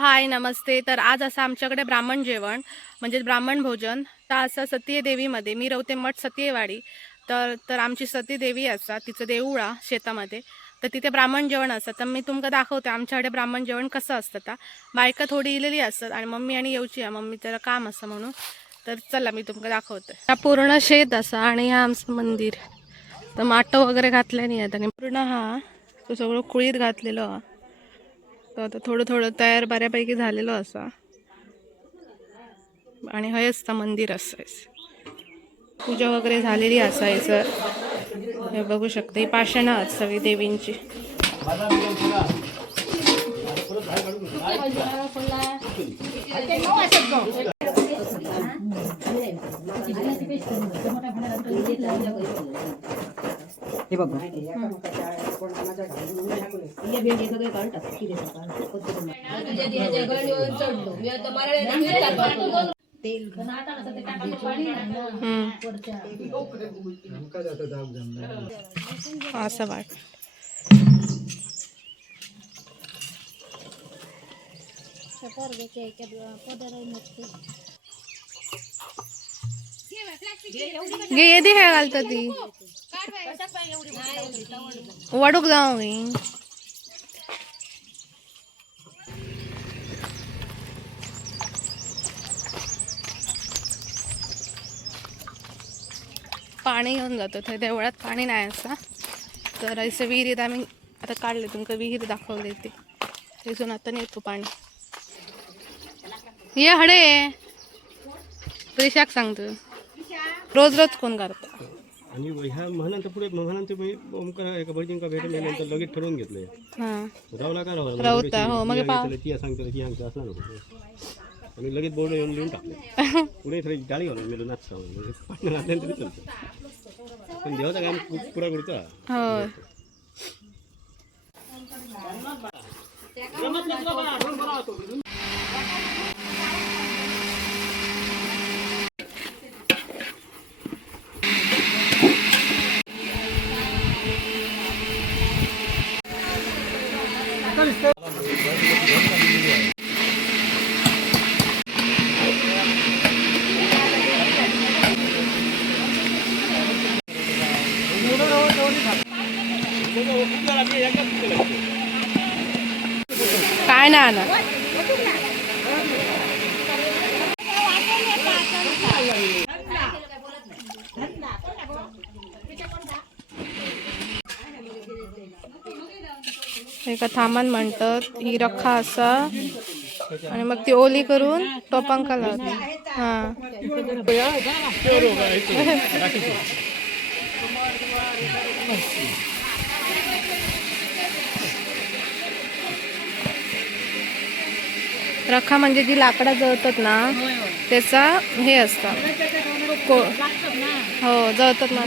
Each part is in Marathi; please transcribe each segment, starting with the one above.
हाय नमस्ते. तर आज असं आमच्याकडे ब्राह्मण जेवण म्हणजे ब्राह्मण भोजन तर असं सतीय देवीमध्ये मी रवते मठ सतीयवाडी. तर आमची सती देवी असा तिचं देऊळा शेतामध्ये तर तिथे ब्राह्मण जेवण असतं. तर मी तुमका दाखवते आमच्याकडे ब्राह्मण जेवण कसं असतं. तर बायका थोडी इलेली असतात आणि मम्मी आणि येऊची आहे मम्मी त्याला काम असं म्हणून. तर चला मी तुमका दाखवते. हा पूर्ण शेत असा आणि हा आमचं मंदिर तर माटो वगैरे घातले नाही आहेत आणि पूर्ण हा तो सगळं कुळीत घातलेलो हा. तर आता थोडं थोडं तयार बऱ्यापैकी झालेलं असा आणि हय असतं मंदिर असायचं पूजा वगैरे झालेली असायचं. हे बघू शकता ही पाषाणं आहेत सगळी देवींची. हे बघा असं वाट घे येते काय घालतं ती वाडूक जाऊ गे. पाणी घेऊन जातो ते देवळात पाणी नाही असं. तर असं विहिरीत आम्ही आता काढले तुमका विहीर दाखवले ते तिथून आता नेतो पाणी. ये हडे प्रिशाक सांगतो रोज रोज कोण करता आणि ह्या म्हणानंतर पुढे म्हणानंतर मी ओमकार एका भजनका भेटल्यानंतर लगेच ठरवून घेतलंय रावला का रावता हो मग ती सांगतो ती सांगतो असला नको आणि लगेच बोर्ड येऊन लिहून टाकलं पुढे थोडी डाळी घालून मेलो नाच पाणी घातल्यानंतर चालतं पण देवाचा काम खूप पुरा करतो. काय नाही ना एका थांबान म्हणतात ही रखा असा आणि मग ती ओली करून टोपांका लावते. हा रखा म्हणजे जी लाकडा जळतात ना त्याचा हे असतं हो जळतात ना.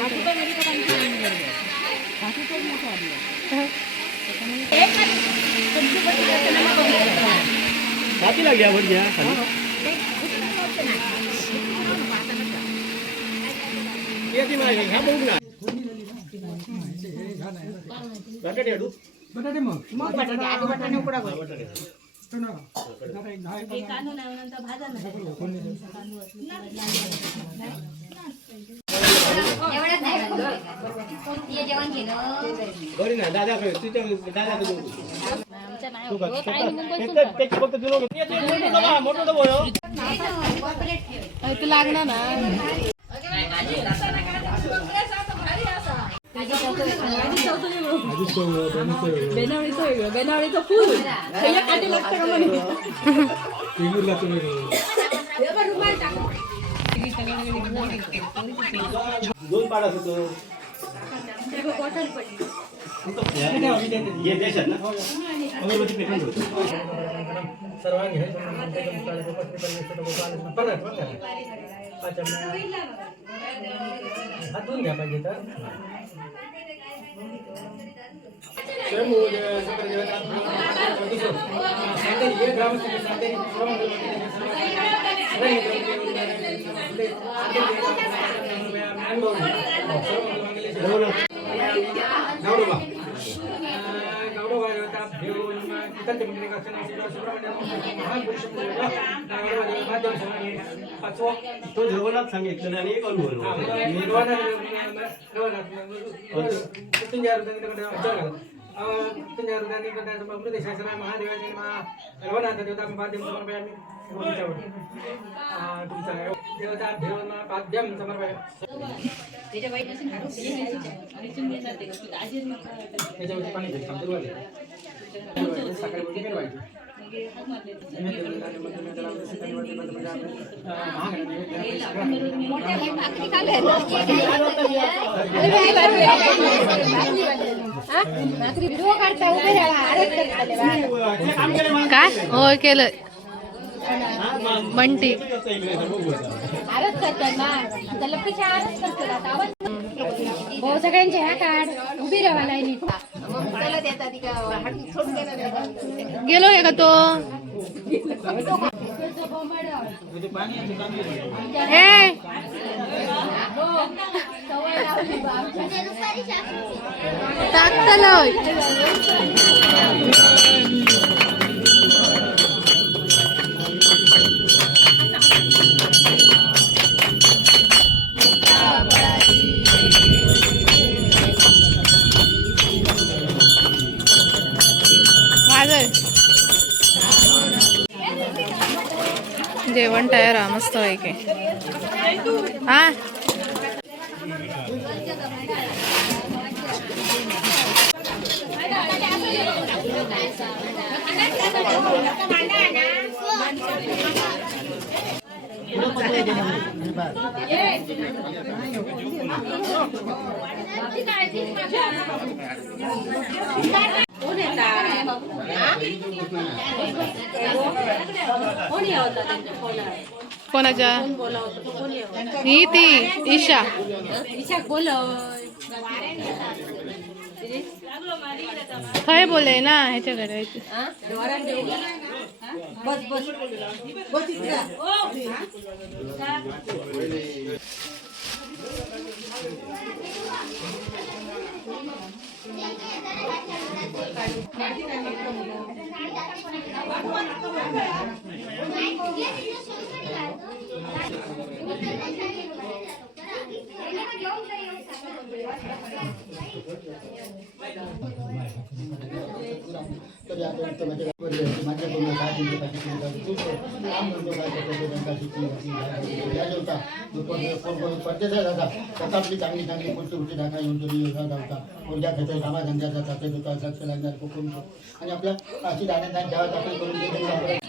लागणार ना बेनावळीचं फूल लागतं का म्हणे दोन पाडास होतो ये देशात ना अगरबत्ती पेटवून ठेवतो सर्वांनी हातून घ्या पाहिजे तर तो जगन्नाथ सांगितलं आणि एक अनुभव काय होय केलं बंटी भाऊ सगळ्यांचे ह्या काढ उभी राहा लाईनीत गेलो आहे का तो हे टाकतलं जेवण तयार आहे मस्त आहे की हा कोणाच्या ही ती ईशा खय बोले ना ह्याच्याकडे आपली चांगली चांगली पुढची पुढची ढाका येऊन तुम्ही योजना धावता ऊर्जा खेळ समाधानच्या साथे होता लक्ष लागणार कुटुंब आणि आपल्या अशी दाण्यादान ठेवायचं आपण करून